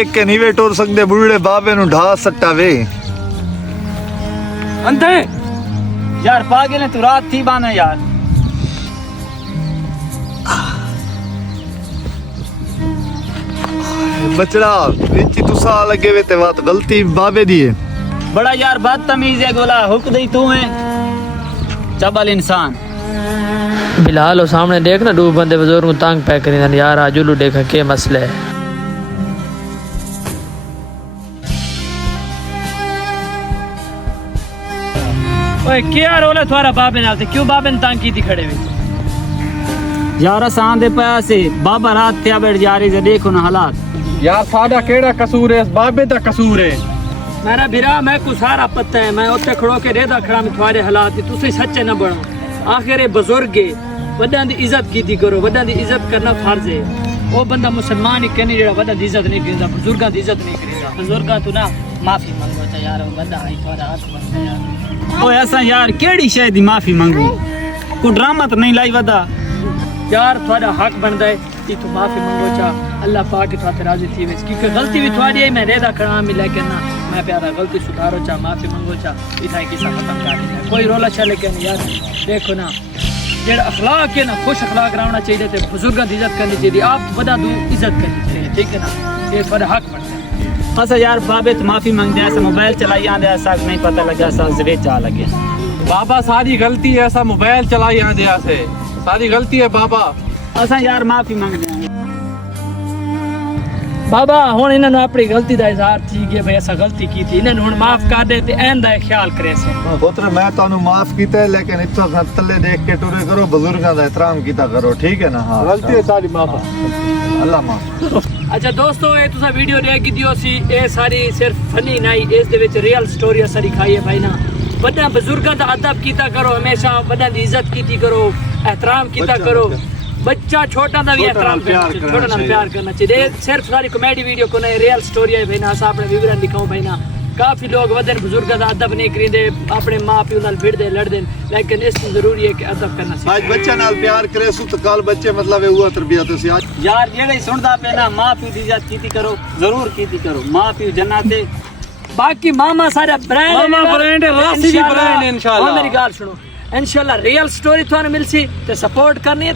ਦੇਖ ਕੇ ਨਹੀਂ ਵੇ ਟੁਰ ਸਕਦੇ ਬੁੱਢੇ ਬਾਬੇ ਨੂੰ ਢਾ ਸੱਟਾ ਵੇ अंधे यार पागल है तू रात थी बाना यार बचड़ा विच तुसा लगे वे ते बात गलती बाबे दी है बड़ा यार बदतमीज है गोला हुक दई तू है चबल इंसान बिलाल हो सामने देख ना दो बंदे बुजुर्ग तंग पै करी यार आजुलू देखा के मसले है ओए क्या रोला तुम्हारा बाबे नाल ते क्यों बाबे ने तंग कीती खड़े विच यार असान दे पाया से बाबा रात थे बैठ जा रही से देखो ना हालात यार साडा केड़ा कसूर है बाबे दा कसूर है मेरा बिरा मैं को सारा पता है मैं उत्ते खड़ो के रेदा खड़ा में तुम्हारे हालात तुसी सच्चे ना बनो आखिर बुजुर्ग है वड्डां दी इज्जत कीती करो वड्डां दी इज्जत करना फर्ज है वो बंदा मुसलमान ही कहनी जेड़ा वड्डां दी इज्जत नहीं करदा बुजुर्गां दी इज्जत नहीं करदा बुजुर्गां तू ना माफी मांगो चा यार वो बंदा आई तुम्हारा हाथ बनदा यार ओए ऐसा यार केड़ी शय दी माफी मांगू को ड्रामा तो नहीं लाई वदा यार तुम्हारा हक बनदा है कि तू माफी मांगो चा अल्लाह पाक तुम्हारे राजी थी वेच की गलती भी तुम्हारी है मैं रेदा खड़ा मिला के ना मैं प्यारा गलती सुधारो चा माफी मांगो चा इतना किस्सा खत्म कर देना कोई रोला चले के नहीं यार देखो ना जेड़ा अखलाक है ना खुश अखलाक रहना चाहिए थे बुजुर्गों की इज्जत करनी चाहिए आप बड़ा दू इज्जत करनी चाहिए ठीक है ना ये तुम्हारा हक बनता है अच्छा यार बाबे तो माफी मांग दे ऐसा मोबाइल चलाई आंदे ऐसा नहीं पता लगा ऐसा जवे चा लगे बाबा सारी गलती है ऐसा मोबाइल चलाई आंदे ऐसे सारी गलती है बाबा अच्छा यार माफी मांग दे बाबा हुन इन्हां नूं अपनी गलती दा इज़हार थी गया भाई ऐसा गलती की थी इन्हां नूं हुन माफ कर दे ते ऐंदा ख्याल करे से पुत्र मैं तानू माफ कीता है लेकिन इत्थों थल्ले देख के टुरे करो बुजुर्गां दा एहतराम कीता करो ठीक है ना हां गलती है सारी बाबा अल्लाह माफ अच्छा दोस्तों ये तुसा वीडियो देख दी सी ये सारी सिर्फ फनी नहीं इस दे विच रियल स्टोरी असर दिखाई है भाई ना बड़ा बुजुर्गां दा अदब कीता करो हमेशा बड़ा दी इज्जत कीती करो एहतराम कीता करो बच्चा छोटा दा भी एहतराम छोटा ना प्यार करना चाहिए सिर्फ सारी कॉमेडी वीडियो को नहीं रियल स्टोरी है भाई ना अस अपने विवरण दिखाऊं भाई ना काफी लोग वदन बुजुर्ग दा अदब नहीं करींदे अपने मां प्यो नाल भिड़दे लड़दे लेकिन इस जरूरी है कि अदब करना चाहिए आज बच्चा नाल प्यार करे सु तो कल बच्चे मतलब हुआ तरबियत से आज यार जेड़े सुनदा पे ना मां प्यो दी इज्जत कीती करो जरूर कीती करो मां प्यो जन्नत दे बाकी मामा सारा ब्रांड मामा ब्रांड है रासी भी ब्रांड है इंशाल्लाह मेरी गाल सुनो इंशाल्लाह रियल स्टोरी थाने मिलसी ते सपोर्ट करनी है